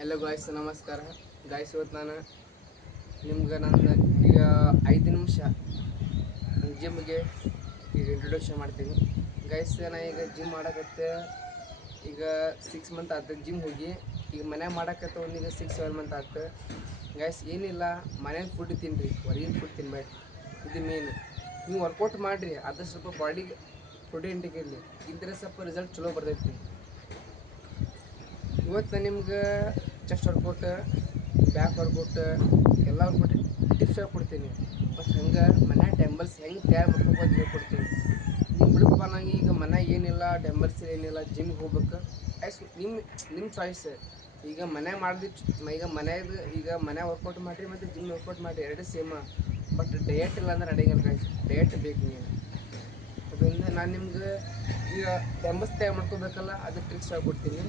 Hello guys, ನಮಸ್ಕಾರ guys. ಇವತ್ತು ನಾನು ನಿಮ್ಗೆ ನನ್ನ ಈಗ 5 ನಿಮಿಷ ಜಿಮ್ಗೆ ಈಗ ಇಂಟ್ರೊಡಕ್ಷನ್ ಮಾಡ್ತೀನಿ ಗೈಸ್. ನಾ ಈಗ ಜಿಮ್ ಮಾಡಕತ್ತೆ ಈಗ 6 ಮಂತ್ ಆಯ್ತು ಜಿಮ್ ಹೋಗಿ. ಈಗ ಮನ್ಯಾಗ ಮಾಡಕತ್ತೆ ಒಂದೀಗ 6-7 ಮಂತ್ ಆಯ್ತು ಗೈಸ್. ಏನಿಲ್ಲ, ಮನೇಲಿ ಫುಡ್ ತಿನ್ನಿರಿ, ಹೊರಗಿನ ಫುಡ್ ತಿನ್ಬೇಡ್ರಿ. ಇದು ಮೇನ್. ನೀವು ವರ್ಕೌಟ್ ಮಾಡಿರಿ, ಅದು ಸ್ವಲ್ಪ ಬಾಡಿಗೆ ಪ್ರೋಟೀನ್ ಇಂಟೇಕ್ ಇರಲಿ, ಇದ್ರೆ ಸ್ವಲ್ಪ ರಿಸಲ್ಟ್ ಚಲೋ ಬರ್ತೈತಿ. ಇವತ್ತು ನಾನು ನಿಮ್ಗೆ ಚೆಸ್ಟ್ ವರ್ಕೌಟ್, ಬ್ಯಾಕ್ ವರ್ಕೌಟ್, ಎಲ್ಲ ವರ್ಕೌಟ್ ಟಿಪ್ಸ್ ಹೇಳ್ಕೊಡ್ತೀನಿ. ಮತ್ತು ಹಂಗೆ ಮನ್ಯಾಗ ಡಂಬಲ್ಸ್ ಹೆಂಗೆ ತಯಾರು ಮಾಡ್ಕೋಬೋದು ಹೇಳ್ಕೊಡ್ತೀನಿ. ನಿಮ್ಮ ಬಿಡಪ್ಪ, ನಂಗೆ ಈಗ ಮನ್ಯಾಗ ಏನಿಲ್ಲ, ಡಂಬಲ್ಸ್ ಏನಿಲ್ಲ, ಜಿಮ್ಗೆ ಹೋಗ್ಬೇಕು ಐಸ್. ನಿಮ್ಮ ಚಾಯ್ಸ್. ಈಗ ಮನ್ಯಾಗ ಮನ್ಯಾಗ ವರ್ಕೌಟ್ ಮಾಡಿರಿ ಮತ್ತು ಜಿಮ್ ವರ್ಕೌಟ್ ಮಾಡಿರಿ, ಎರಡು ಸೇಮ. ಬಟ್ ಡಯಟ್ ಇಲ್ಲ ಅಂದ್ರೆ ನಡೆಯಂಗಿಲ್ಲ ಗೈಸ್. ಡಯಟ್ ಬೇಕು ನೀನು. ಅದರಿಂದ ನಾನು ನಿಮ್ಗೆ ಈಗ ಡಂಬಲ್ಸ್ ತಯಾರು ಮಾಡ್ಕೋಬೇಕಲ್ಲ, ಅದು ಟ್ರಿಕ್ಸ್ ಹೇಳ್ಕೊಡ್ತೀನಿ.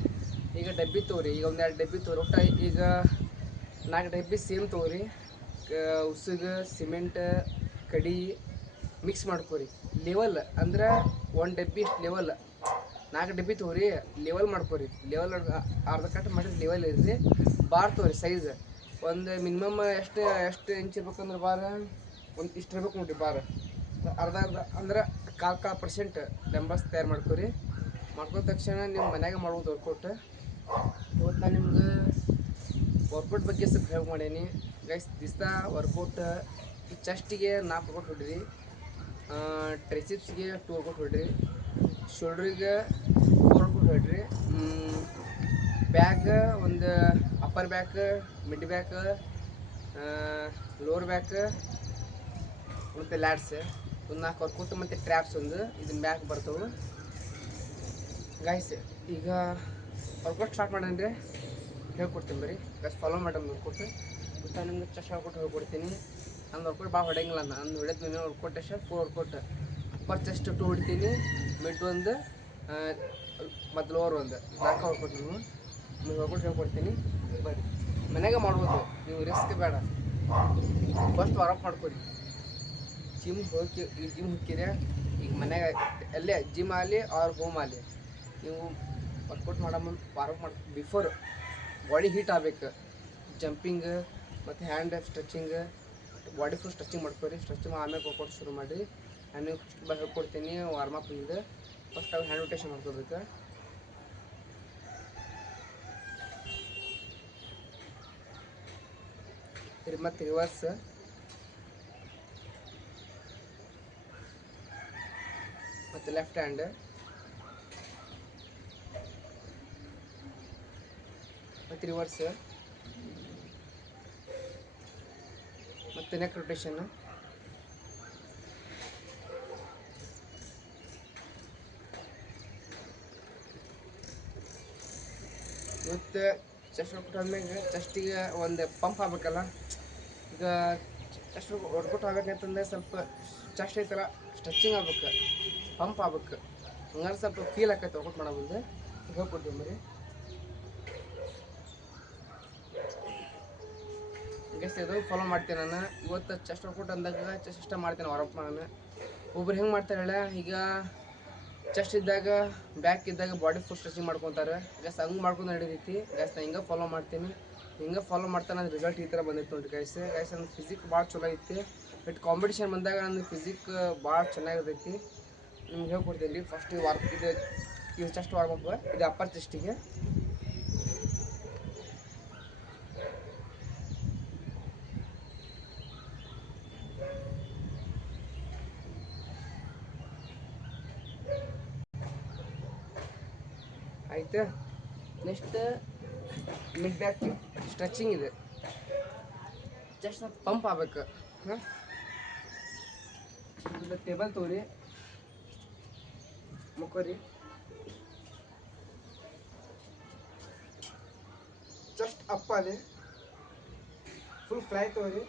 ಈಗ ಡಬ್ಬಿ ತೊಗೊರಿ, ಈಗ ಒಂದೆರಡು ಡಬ್ಬಿ ತೊಗೊರಿ. ಒಟ್ಟು ಈಗ 4 ಡಬ್ಬಿ ಸೇಮ್ ತೊಗೊರಿ. ಉಸುಗು, ಸಿಮೆಂಟ್, ಕಡಿ ಮಿಕ್ಸ್ ಮಾಡ್ಕೊರಿ. ಲೆವಲ್ ಅಂದ್ರೆ 1 ಡಬ್ಬಿ ಇಷ್ಟು ಲೆವಲ್, 4 ಡಬ್ಬಿ ತೊಗೊರಿ. ಲೆವಲ್ ಮಾಡ್ಕೊರಿ. ಲೆವಲ್ ಅರ್ಧ ಕಟ್ ಮಾಡಿದ್ರೆ ಲೆವಲ್ ಇರಲಿ. ಬಾರ್ ತೊಗೊರಿ ಸೈಜ್. ಒಂದು ಮಿನಿಮಮ್ ಎಷ್ಟು ಇಂಚ್ ಇರ್ಬೇಕಂದ್ರೆ ಬಾರ್ ಒಂದು ಇಷ್ಟು ಇರ್ಬೇಕು ನೋಡಿರಿ. ಬಾರ್ ಅರ್ಧ ಅಂದ್ರೆ ಕಾಲು ಪರ್ಸೆಂಟ್ ಡಂಬಲ್ಸ್ ತಯಾರು ಮಾಡ್ಕೊರಿ. ಮಾಡ್ಕೊಂಡ ತಕ್ಷಣ ನೀವು ಮನ್ಯಾಗ ಮಾಡ್ಬೋದು ವರ್ಕೌಟ್. ಇವತ್ತು ನಾನು ನಿಮ್ಗೆ ವರ್ಕೌಟ್ ಬಗ್ಗೆ ಸ್ವಲ್ಪ ಹೇಳಿ ಮಾಡೀನಿ ಗೈಸ್. ದಿವಸ ವರ್ಕೌಟ್ ಈ ಚೆಸ್ಟಿಗೆ 4 ವರ್ಕೌಟ್ ಹೊಡ್ರಿ, ಟ್ರೈಸಿಪ್ಸ್ಗೆ 2 ವರ್ಕೌಟ್ ಹೊಡ್ರಿ, ಶೋಲ್ಡ್ರಿಗೆ 4 ವರ್ಕೌಟ್ ಹೊಡ್ರಿ, ಬ್ಯಾಕ್ ಒಂದು upper back, mid back, lower back ಮತ್ತು ಲ್ಯಾಡ್ಸ್ ಒಂದು 4 ವರ್ಕೌಟ್, ಮತ್ತು ಟ್ರ್ಯಾಪ್ಸ್ ಒಂದು ಇದನ್ನ ಬ್ಯಾಕ್ ಬರ್ತವೆ ಗೈಸ್. ಈಗ ವರ್ಕೌಟ್ ಸ್ಟಾರ್ಟ್ ಮಾಡಂದ್ರೆ ಹೇಳ್ಕೊಡ್ತೀನಿ ಬರೀ ಗೈಸ್, ಫಾಲೋ ಮಾಡೋದು ವರ್ಕೌಟ್. ಮತ್ತು ನಿಮ್ಗೆ ಚೆಸ್ಟ್ ವರ್ಕೌಟ್ ಹೇಳ್ಕೊಡ್ತೀನಿ. ನನ್ನ ವರ್ಕೌಟ್ ಭಾಳ ಹೊಡೆಯಂಗಿಲ್ಲ, ನಾನು ಹೊಡೆದು ಮೇಲೆ ವರ್ಕೌಟ್ ಎಷ್ಟು 4 ವರ್ಕೌಟ್. ಅಪ್ಪರ್ ಚೆಸ್ಟ್ 2 ಹೊಡಿತೀನಿ, ಮಿಡ್ ಒಂದು ಮತ್ತು ಲೋವರ್ ಒಂದು 4 ವರ್ಕೌಟ್. ನೀವು ವರ್ಕೌಟ್ ಹೇಳ್ಕೊಡ್ತೀನಿ ಬರ್ರಿ. ಮನೆಯಾಗ ಮಾಡ್ಬೋದು, ನೀವು ರಿಸ್ಕ್ ಬೇಡ. ಫಸ್ಟ್ ವಾರಪ್ ಮಾಡ್ಕೊರಿ. ಜಿಮ್ ಹೋಗ್ತೀರ ಈಗ ಮನ್ಯಾಗ ಅಲ್ಲೇ ಜಿಮ್ ಆಗಲಿ ಆರ್ ಹೋಮ್ ಆಗಲಿ, ನೀವು ವರ್ಕೌಟ್ ಮಾಡೋ ಮುಂದೆ ವಾರಪ್ ಬಿಫೋರ್ ಬಾಡಿ ಹೀಟ್ ಆಗಬೇಕು. ಜಂಪಿಂಗ್ ಮತ್ತು hand stretching, body full stretching ಮಾಡ್ಕೊರಿ. ಸ್ಟ್ರೆಚಿಂಗ್ ಆಮೇಲೆ ವರ್ಕೌಟ್ ಶುರು ಮಾಡಿರಿ. ನಾನು ಫಸ್ಟ್ ಹೇಳ್ಕೊಡ್ತೀನಿ ವಾರ್ಮಪ್ ಇಂದ. ಫಸ್ಟ್ ಹ್ಯಾಂಡ್ ರೊಟೇಷನ್ ಮಾಡ್ಕೋಬೇಕು. ಮತ್ತು ರಿವರ್ಸ್, ಮತ್ತು ಲೆಫ್ಟ್ ಹ್ಯಾಂಡ್, ಮತ್ತು ರಿವರ್ಸ್, ಮತ್ತು ನೆಕ್ ರೊಟೇಷನ್, ಮತ್ತು ಚೆಸ್ಟ್ ವರ್ಕೌಟ್ ಆದ್ಮೇಲೆ ಚೆಸ್ಟಿಗೆ ಒಂದು ಪಂಪ್ ಆಗಬೇಕಲ್ಲ. ಈಗ ಚೆಸ್ಟ್ ವರ್ಕೌಟ್ ಆಗ್ಬೇಕಂತಂದ್ರೆ ಸ್ವಲ್ಪ ಚೆಸ್ಟ್ ಐತಲ್ಲ ಸ್ಟ್ರೆಚಿಂಗ್ ಆಗ್ಬೇಕು, ಪಂಪ್ ಆಗ್ಬೇಕು. ಹಂಗಾರೆ ಸ್ವಲ್ಪ ಫೀಲ್ ಆಕೈತೆ ವರ್ಕೌಟ್ ಮಾಡೋ ಮುಂದೆ. ಹೇಳ್ಕೊಡ್ತೀನಿ ಬರೀ ಗೈಸ್. ಇದು ಫಾಲೋ ಮಾಡ್ತೀನಿ ನಾನು. ಇವತ್ತು ಚೆಸ್ಟ್ ವರ್ಕೌಟ್ ಅಂದಾಗ ಚೆಸ್ಟ್ ಇಷ್ಟ ಮಾಡ್ತೀನಿ ವಾರಪ್ ನಾನು. ಒಬ್ರು ಹೆಂಗೆ ಮಾಡ್ತಾರೆ ಹೇಳ, ಈಗ ಚೆಸ್ಟ್ ಇದ್ದಾಗ ಬ್ಯಾಕ್ ಇದ್ದಾಗ ಬಾಡಿ ಫುಲ್ ಸ್ಟ್ರೆಚಿಂಗ್ ಮಾಡ್ಕೊತಾರೆ ಗೈಸ್. ಹಂಗೆ ಮಾಡ್ಕೊಂಡು ನಡೀತೈತಿ ಗೈಸ್. ನಾನು ಹಿಂಗೆ ಫಾಲೋ ಮಾಡ್ತೀನಿ. ಹಿಂಗೆ ಫಾಲೋ ಮಾಡ್ತಾನೆ ನನ್ನ ರಿಸಲ್ಟ್ ಈ ಥರ ಬಂದೈತೆ ನೋಡಿರಿ ಗೈಸ್. ನನ್ನ ಫಿಸಿಕ್ ಭಾಳ ಚಲೋ ಐತಿ. ಬಟ್ ಕಾಂಪಿಟೇಷನ್ ಬಂದಾಗ ನನ್ನ ಫಿಸಿಕ್ ಭಾಳ ಚೆನ್ನಾಗಿರ್ತೈತಿ. ನಿಮ್ಗೆ ಹೇಳ್ಕೊಡ್ತೀನಿ ರೀ. ಫಸ್ಟ್ ಇದು ಚೆಸ್ಟ್ ವಾರ್ಮಪ್. ಇದು ಅಪ್ಪರ್ ಚೆಸ್ಟಿಗೆ. ಆಯ್ತು. ನೆಕ್ಸ್ಟ್ ಮಿಡ್ ಬ್ಯಾಕ್ ಸ್ಟ್ರೆಚಿಂಗ್ ಇದೆ. ಚೆಸ್ಟ್ ಪಂಪ್ ಆಗ್ಬೇಕು. ಟೇಬಲ್ ತೋರಿ ಮುಕ್ಕೋರಿ. ಚೆಸ್ಟ್ ಅಪ್ ಅದೇ ಫುಲ್ ಫ್ಲೈ ತೋರಿ,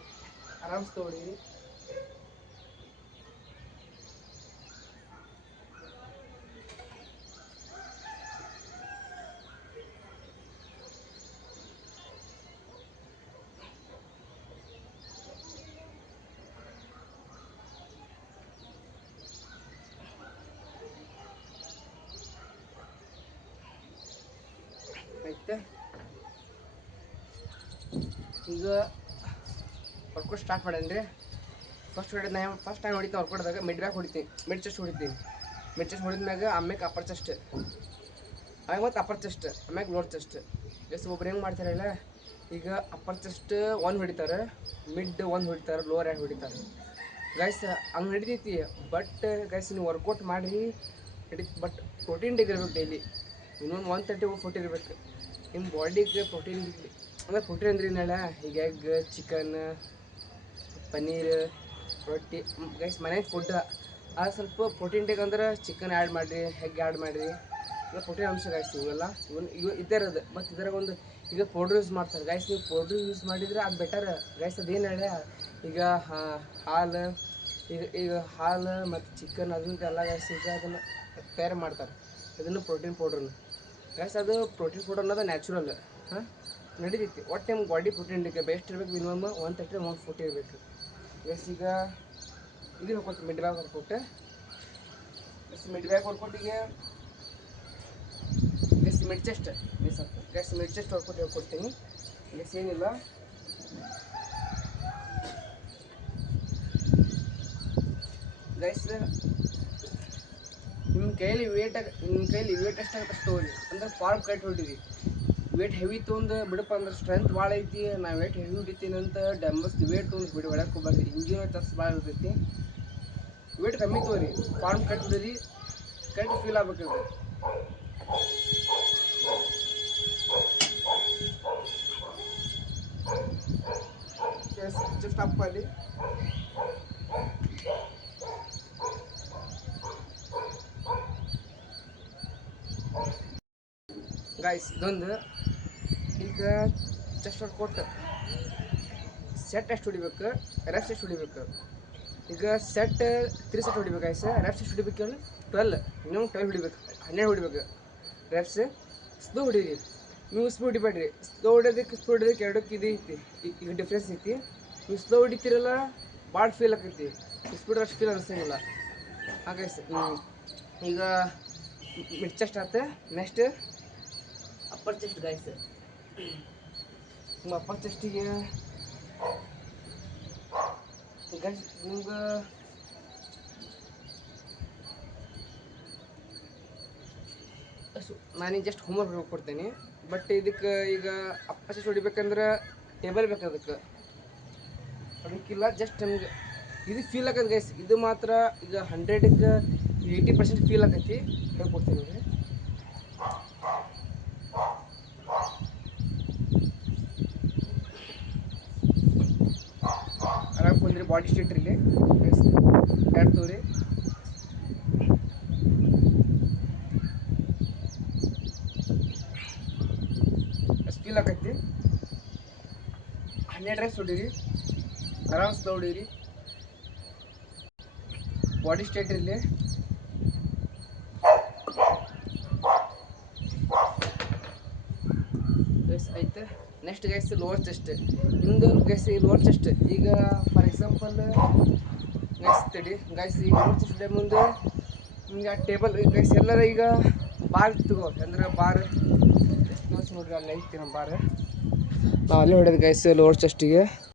ಆರಾಮ್ಸ್ ತೋರಿ. ಆಯ್ತಾ. ಈಗ ವರ್ಕೌಟ್ ಸ್ಟಾರ್ಟ್ ಮಾಡೇನಿ ರೀ. ಫಸ್ಟ್ ಟೈಮ್ ಹೊಡಿತೀನಿ ವರ್ಕೌಟ್ದಾಗ ಮಿಡ್ ಬ್ಯಾಕ್ ಹೊಡಿತೀನಿ, ಮಿಡ್ ಚೆಸ್ಟ್ ಹೊಡಿತೀನಿ. ಮಿಡ್ ಚೆಸ್ಟ್ ಹೊಡಿದ್ಮ್ಯಾಗ ಆಮ್ಯಾಗ ಅಪ್ಪರ್ ಚೆಸ್ಟ್, ಆಮ್ಯಾಗ ಮತ್ತು ಅಪ್ಪರ್ ಚೆಸ್ಟ್, ಆಮ್ಯಾಗ ಲೋವರ್ ಚೆಸ್ಟ್. ಎಷ್ಟು ಒಬ್ರು ಹೆಂಗೆ ಮಾಡ್ತಾರಲ್ಲ, ಈಗ ಅಪ್ಪರ್ ಚೆಸ್ಟ್ 1 ಹೊಡಿತಾರೆ, ಮಿಡ್ 1 ಹೊಡಿತಾರೆ, ಲೋವರ್ 2 ಹೊಡಿತಾರೆ ಗೈಸ್. ಹಂಗೆ ನಡಿತೈತಿ. ಬಟ್ ಗೈಸ್ ನೀವು ವರ್ಕೌಟ್ ಮಾಡಿರಿ ಬಟ್ ಪ್ರೋಟೀನ್ ಇರಬೇಕು ಡೈಲಿ. ಇನ್ನೊಂದು 130-140 ಇರಬೇಕು ನಿಮ್ಮ ಬಾಡಿಗೆ ಪ್ರೋಟೀನ್ ಇರಲಿ. ಅಂದರೆ ಪ್ರೋಟೀನ್ ಅಂದ್ರೆ ಏನೇಳ, ಈಗ ಎಗ್, ಚಿಕನ್, ಪನ್ನೀರ್, ರೊಟ್ಟಿ ಗೈಸ್ ಮನೆಗೆ ಫುಡ್ ಅದು ಸ್ವಲ್ಪ ಪ್ರೋಟೀನ್ ಅಂದ್ರೆ ಚಿಕನ್ ಆ್ಯಡ್ ಮಾಡಿರಿ, ಎಗ್ ಆ್ಯಡ್ ಮಾಡಿರಿ, ಇಲ್ಲ ಪ್ರೋಟೀನ್ ಅಂಶ ಗೈಸ್. ಇವೆಲ್ಲ ಇದೇ ಇರೋದು. ಮತ್ತು ಇದರಾಗ ಒಂದು ಈಗ ಪೌಡ್ರ್ ಯೂಸ್ ಮಾಡ್ತಾರೆ ಗೈಸ್. ನೀವು ಪೌಡ್ರ್ ಯೂಸ್ ಮಾಡಿದರೆ ಅದು ಬೆಟರ್ ಗೈಸ್. ಅದೇನು ಹೇಳ, ಈಗ ಹಾಲು, ಈಗ ಹಾಲು ಮತ್ತು ಚಿಕನ್ ಅದರಿಂದ ಎಲ್ಲ ಗೈಸ್ ಈಗ ಅದನ್ನು ತಯಾರು ಮಾಡ್ತಾರೆ. ಇದನ್ನು ಪ್ರೋಟೀನ್ ಪೌಡ್ರನ್ನು ಗೈಸ್. ಅದು ಪ್ರೋಟೀನ್ ಪೌಡರ್ ಅನ್ನೋದು ನ್ಯಾಚುರಲ್ ನಡೀತೈತಿ. ಒಟ್ಟು ನಿಮ್ಮ ಬಾಡಿ ಪ್ರೋಟೀನ್ ಇರಬೇಕು, ಬೆಸ್ಟ್ ಇರಬೇಕು. ಮಿನಿಮಮ್ 130-140 ಇರಬೇಕು ಗೈಸ್. ಈಗ ಇದು ಹೇಳ್ಕೊಡ್ತೀನಿ mid back workout. Mid back ವರ್ಕೌಟಿಗೆ guys mid chest guys, mid chest workout ಹೇಳ್ಕೊಡ್ತೀನಿ ಗೈಸ್. ಏನಿಲ್ಲ ಗೈಸ್, ನಿಮ್ಮ ಕೈಯಲ್ಲಿ ವೇಟ್ ಎಷ್ಟಾಗುತ್ತೆ ಅಷ್ಟು ತೊಗೊಳ್ಳಿ. ಅಂದ್ರೆ ಫಾರ್ಮ್ ಕಟ್ ಹೊಡಿರಿ. ವೇಟ್ ಹೆವಿ ತೊಗೊಂಡು ಬಿಡಪ್ಪ ಅಂದ್ರೆ ಸ್ಟ್ರೆಂತ್ ಭಾಳ ಐತಿ, ನಾ ವೇಟ್ ಹೆವಿ ಹೊಡಿತೀನಿ ಅಂತ ಡಂಬಲ್ಸ್ ವೇಟ್ ತೊಗೊಂಡು ಬಿಡಿ ಹೊಡ್ಯಕ್ಕೆ ಹೋಗ್ಬಾರ್ದು. ಇಂಜಿನ್ ಚಾರ್ಜ್ ಭಾಳ ಇರ್ತೈತಿ. ವೇಟ್ ಕಮ್ಮಿ ತೊಗೊರಿ, ಫಾರ್ಮ್ ಕಟ್ ಹೊಡಿರಿ, ಕಟ್ ಫೀಲ್ ಆಗ್ಬೇಕದು. ಜಸ್ಟ್ ಅಪ್ ಮಾಡಿ ಗೈಸ್. ಇದೊಂದು ಈಗ ಚೆಸ್ಟ್ ವರ್ಕೌಟ್ ಸೆಟ್ ಎಷ್ಟು ಹೊಡಿಬೇಕು, ರೆಪ್ಸ್ ಎಷ್ಟು ಹೊಡಿಬೇಕು. ಈಗ ಸೆಟ್ 3 ಸೆಟ್ ಹೊಡಿಬೇಕು ಗೈಸ್. ರೆಪ್ಸ್ ಎಷ್ಟು ಹೊಡಿಬೇಕು ಹೇಳಿ, 12, ಇನ್ನೂ 12 ಹೊಡಿಬೇಕು, 12 ಹೊಡಿಬೇಕು ರೆಪ್ಸ್. ಸ್ಲೋ ಹೊಡೀರಿ, ನೀವು ಸ್ಪೀಡ್ ಹೊಡಿಬೇಡ್ರಿ. ಸ್ಲೋ ಹೊಡೋದಕ್ಕೆ ಸ್ಪೀಡ್ ಹೊಡೋದಕ್ಕೆ ಎರಡಕ್ಕೆ ಇದು ಐತಿ, ಈಗ ಡಿಫ್ರೆನ್ಸ್ ಐತಿ. ನೀವು ಸ್ಲೋ ಹೊಡಿತೀರಲ್ಲ ಭಾಳ ಫೀಲ್ ಆಗ್ತೈತಿ, ಸ್ಪೀಡ್ ಅಷ್ಟು ಫೀಲ್ ಅನಿಸಂಗಿಲ್ಲ. ಹಾಗೆ ಈಗ ಮಿಡ್ ಚೆಸ್ಟ್ ಆಯ್ತು. Next upper chest guys. ನಿಮ್ಮ ಅಪ್ಪರ್ ಚೆಸ್ಟಿಗೆ ಗೈಸ್ ನಿಮ್ಗೆ ನಾನೀಗ ಜಸ್ಟ್ ಹೋಮ್ವರ್ಕ್ ಹೇಳ್ಕೊಡ್ತೀನಿ. ಬಟ್ ಇದಕ್ಕೆ ಈಗ ಅಪ್ಪರ್ ಚೆಸ್ಟ್ ಹೊಡಿಬೇಕಂದ್ರೆ ಟೇಬಲ್ ಬೇಕು ಅದಕ್ಕಿಲ್ಲ. ಜಸ್ಟ್ ನಮ್ಗೆ ಇದು ಫೀಲ್ ಆಗತ್ತೆ ಗೈಸ್. ಇದು ಮಾತ್ರ ಈಗ 100ಕ್ಕೆ 80% ಫೀಲ್ ಆಗೈತಿ. ಹೇಳ್ಕೊಡ್ತೀನಿ ನೋಡ್ರಿ. ಆರಾಮ್ ಕುಂದ್ರಿ, ಬಾಡಿ ಸ್ಟ್ರೇಟ್ ಇರಲಿ ಗೈಸ್. ಎರಡು ತೋರಿ ಅಷ್ಟು ಫೀಲ್ ಆಗೈತಿ. 12 reps ಹೊಡೀರಿ, ಆರಾಮ್ ಸ್ಲೋ ಹೊಡೀರಿ, ಬಾಡಿ ಸ್ಟ್ರೇಟ್ ಇರಲಿ. ಗೈಸ್ ಆಯ್ತು. Next guys lower chest. ನಿಮ್ಮದು ಗೈಸ್ ಈ ಲೋವರ್ ಚೆಸ್ಟ್ ಈಗ ಫಾರ್ ಎಕ್ಸಾಂಪಲ್ ಗೈಸ್ ತಡಿ ಗೈಸ್. ಈಗ ಲೋವರ್ ಚೆಸ್ಟ್ ಮುಂದೆ ನಿಮ್ಗೆ ಆ ಟೇಬಲ್ ಗೈಸ್ ಎಲ್ಲರ ಈಗ ಬಾರ್ ತಗೋ, ಅಂದ್ರೆ ಬಾರ್ ಎಷ್ಟು ನೋಡ್ರಿ ಅಲ್ಲಿ ಐತಿ ನಮ್ಮ ಬಾರ್. ನಾವು ಅಲ್ಲೇ ಹೊಡೆಯೋದು ಗೈಸ್ ಲೋವರ್ ಚೆಸ್ಟಿಗೆ.